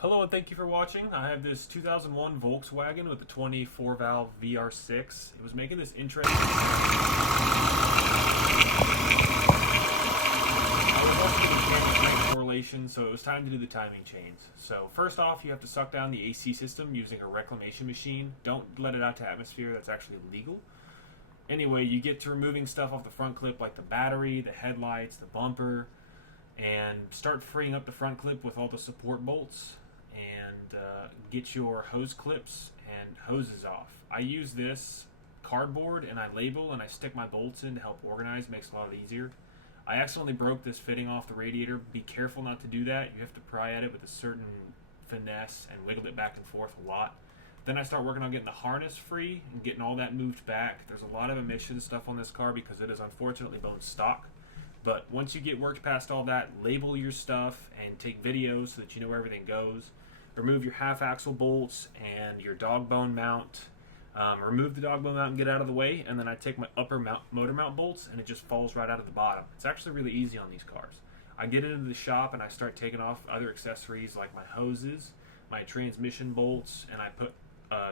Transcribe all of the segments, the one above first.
Hello and thank you for watching. I have this 2001 Volkswagen with a 24 valve VR6. It was making this interesting. I was also doing camera correlation, so it was time to do the timing chains. So first off, you have to suck down the AC system using a reclamation machine. Don't let it out to atmosphere, that's actually illegal. Anyway, you get to removing stuff off the front clip like the battery, the headlights, the bumper, and start freeing up the front clip with all the support bolts. And get your hose clips and hoses off. I use this cardboard and I label and I stick my bolts in to help organize. Makes it a lot easier. I accidentally broke this fitting off the radiator. Be careful not to do that. You have to pry at it with a certain finesse and wiggle it back and forth a lot. Then I start working on getting the harness free and getting all that moved back. There's a lot of emission stuff on this car because it is unfortunately bone stock. But once you get worked past all that, label your stuff and take videos so that you know where everything goes. Remove your half axle bolts and your dog bone mount. Remove the dog bone mount and get out of the way, and then I take my upper motor mount bolts and it just falls right out of the bottom. It's actually really easy on these cars. I get it into the shop and I start taking off other accessories like my hoses, my transmission bolts, and I put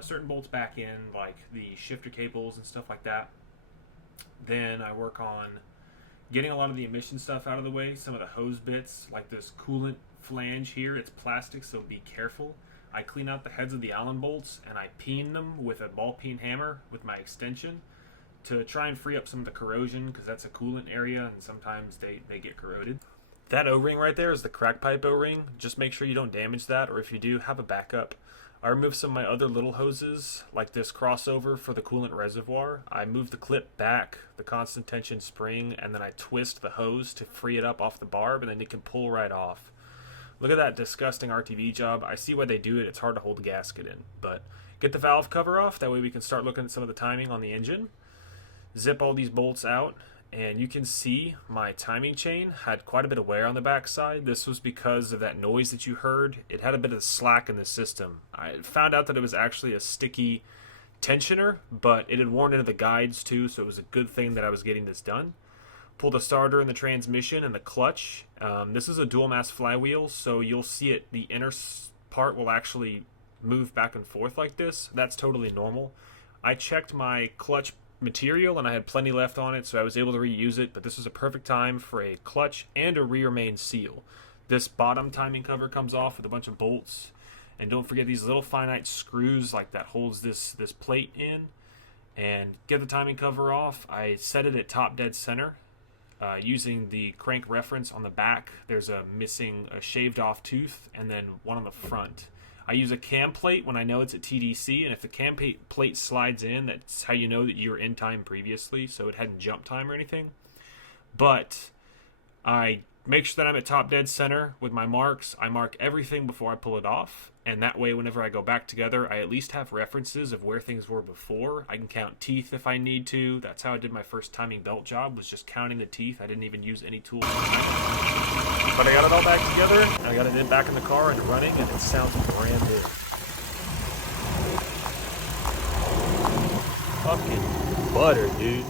certain bolts back in like the shifter cables and stuff like that. Then I work on getting a lot of the emission stuff out of the way. Some of the hose bits like this coolant flange here, it's plastic, so be careful. I clean out the heads of the Allen bolts and I peen them with a ball peen hammer with my extension to try and free up some of the corrosion, because that's a coolant area and sometimes they get corroded. That O-ring right there is the crack pipe O-ring. Just make sure you don't damage that, or if you do, have a backup. I removed some of my other little hoses, like this crossover for the coolant reservoir. I move the clip back, the constant tension spring, and then I twist the hose to free it up off the barb, and then it can pull right off. Look at that disgusting RTV job. I see why they do it. It's hard to hold the gasket in. But get the valve cover off. That way we can start looking at some of the timing on the engine. Zip all these bolts out. And you can see my timing chain had quite a bit of wear on the back side. This was because of that noise that you heard. It had a bit of slack in the system. I found out that it was actually a sticky tensioner, but it had worn into the guides too, so it was a good thing that I was getting this done. Pull the starter and the transmission and the clutch. This is a dual mass flywheel, so you'll see it. The inner part will actually move back and forth like this. That's totally normal. I checked my clutch material and I had plenty left on it, so I was able to reuse it, but this was a perfect time for a clutch and a rear main seal. This bottom timing cover comes off with a bunch of bolts, and don't forget these little finite screws like that holds this plate in. And get the timing cover off. I set it at top dead center. Using the crank reference on the back, there's a shaved off tooth and then one on the front. I use a cam plate when I know it's at TDC, and if the cam plate slides in, that's how you know that you were in time previously, so it hadn't jumped time or anything. But I make sure that I'm at top dead center with my marks. I mark everything before I pull it off, and that way whenever I go back together, I at least have references of where things were before. I can count teeth if I need to. That's how I did my first timing belt job, was just counting the teeth. I didn't even use any tools. But I got it all back together, and I got it back in the car and running, and it sounds brand new. Fucking butter, dude.